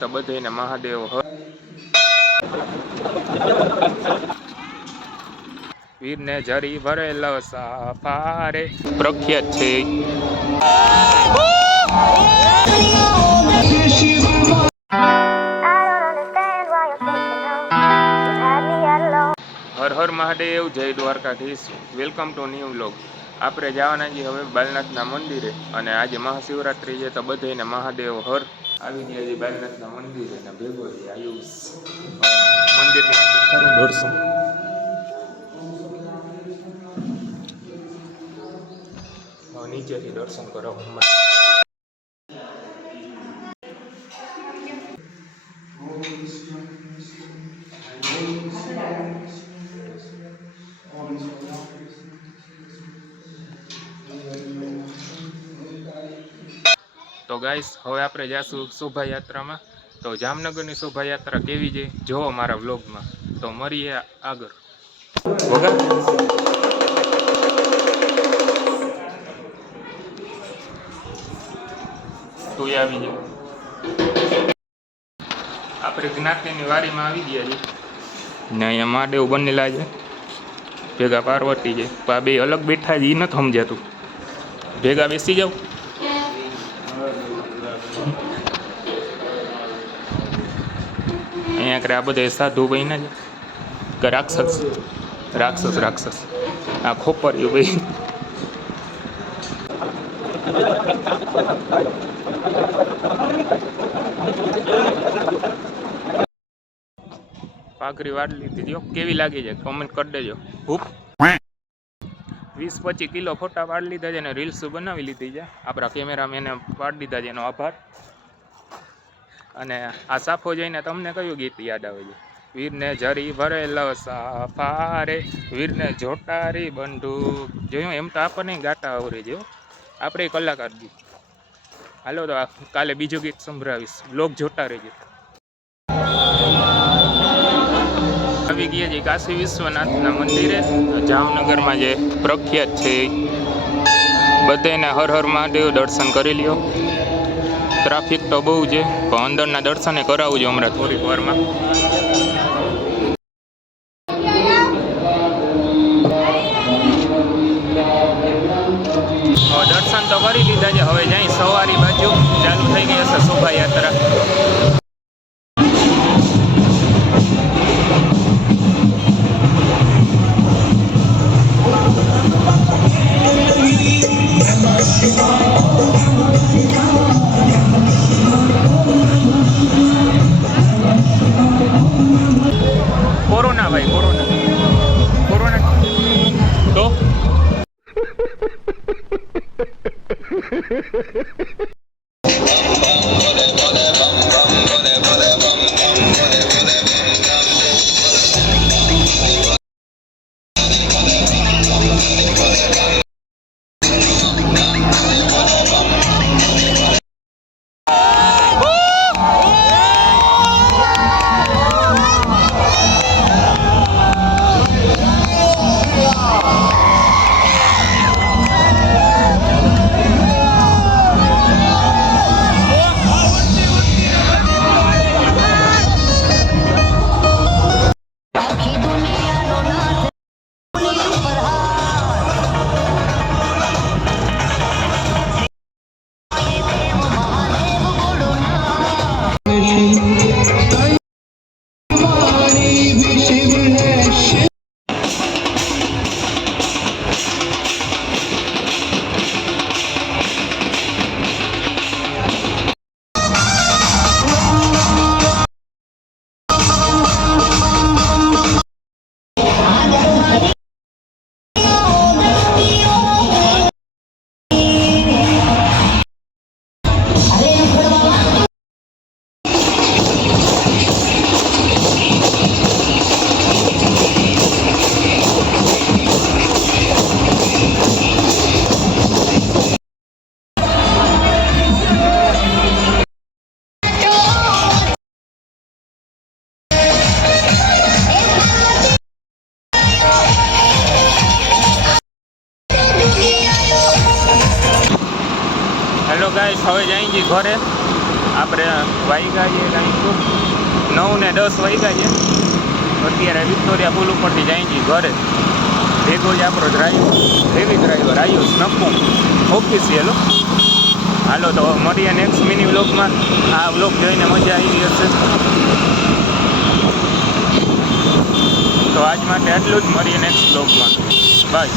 તો બધાને મહાદેવ વીરને જરી ભરેલો સાફારે પ્રખ્યાત છે. હર હર મહાદેવ, જય Dwarkadhish. Welcome to new vlog. આપણે જવાના છીએ હવે બાલનાથના મંદિરે અને આજે મહાશિવરાત્રિ છે તો બધાને મહાદેવ હર. આવી ગયા છે બાલનાથના મંદિરે ને ભેગો છે આયુષ મંદિરના દર્શન. નીચેથી દર્શન કરો. તો ગાઈસ હવે આપણે જાશું શોભાયાત્રામાં. તો જામનગરની શોભાયાત્રા કેવી છે જોવો મારા વ્લોગમાં. તો મળીએ આગળ. વગર તું આવી જાય. આપણે જ્ઞાતિની વાડીમાં આવી ગયા છીએ ને અહીંયા મહાદેવ બનેલા છે, ભેગા પાર્વતી છે. તો આ બે અલગ બેઠા છે એ નથી સમજાતું. ભેગા બેસી જાવ. અહીંયા કરે આ બધા સાધુ બન્યા છે કે રાક્ષસ રાક્ષસ રાક્ષસ આ ખોપરિયું ભાઈ. પાઘરી વાળ લીધી જો કેવી લાગી છે કોમેન્ટ કરી દેજો. 20-25 કિલો ફોટા પાડી લીધા છે અને રીલ્સ બનાવી લીધી છે. આપણા કેમેરામેને પાડી દીધા છે, એનો આભાર. અને આ સાફો જોઈને તમને કયું ગીત યાદ આવે છે? વીરને જરી ભરેલો સાફારે વીરને જોટારી બંદૂક. જોયું એમ તો આપણને ગાતા આવડે છે, આપણે કલાકાર ગીત. હાલો તો કાલે બીજું ગીત સંભળાવીશ. બ્લોગ જોતા રહેજો. આવી ગયા છે કાશી વિશ્વનાથના મંદિરે, જામનગરમાં જે પ્રખ્યાત છે. બધાને હર હર મહાદેવ દર્શન કરી લ્યો. ટ્રાફિક તો બહુ છે પણ અંદરના દર્શને કરાવું છું હમણાં થોડીક વારમાં. દર્શન તો કરી લીધા છે. હવે જાય સવારી બાજુ ચાલુ થઈ ગઈ હશે શોભાયાત્રા. કોરોના ભાઈ કોરોના કોરોના તો હેલો ગાઈસ, હવે જાય છે ઘરે. આપણે વાગ્યા છે કંઈક 9:10 વાગ્યા છે. અત્યારે વિક્ટોરિયા પુલ ઉપરથી જાય છે ઘરે. ભેગો જ આપણો heavy driver Ayush Nakkum official. હાલો તો મળીએ નેક્સ્ટ મિની વ્લોગમાં. આ વ્લોગ જોઈને મજા આવી હશે. તો આજ માટે આટલું જ. મળીએ નેક્સ્ટ વ્લોગમાં. બાય.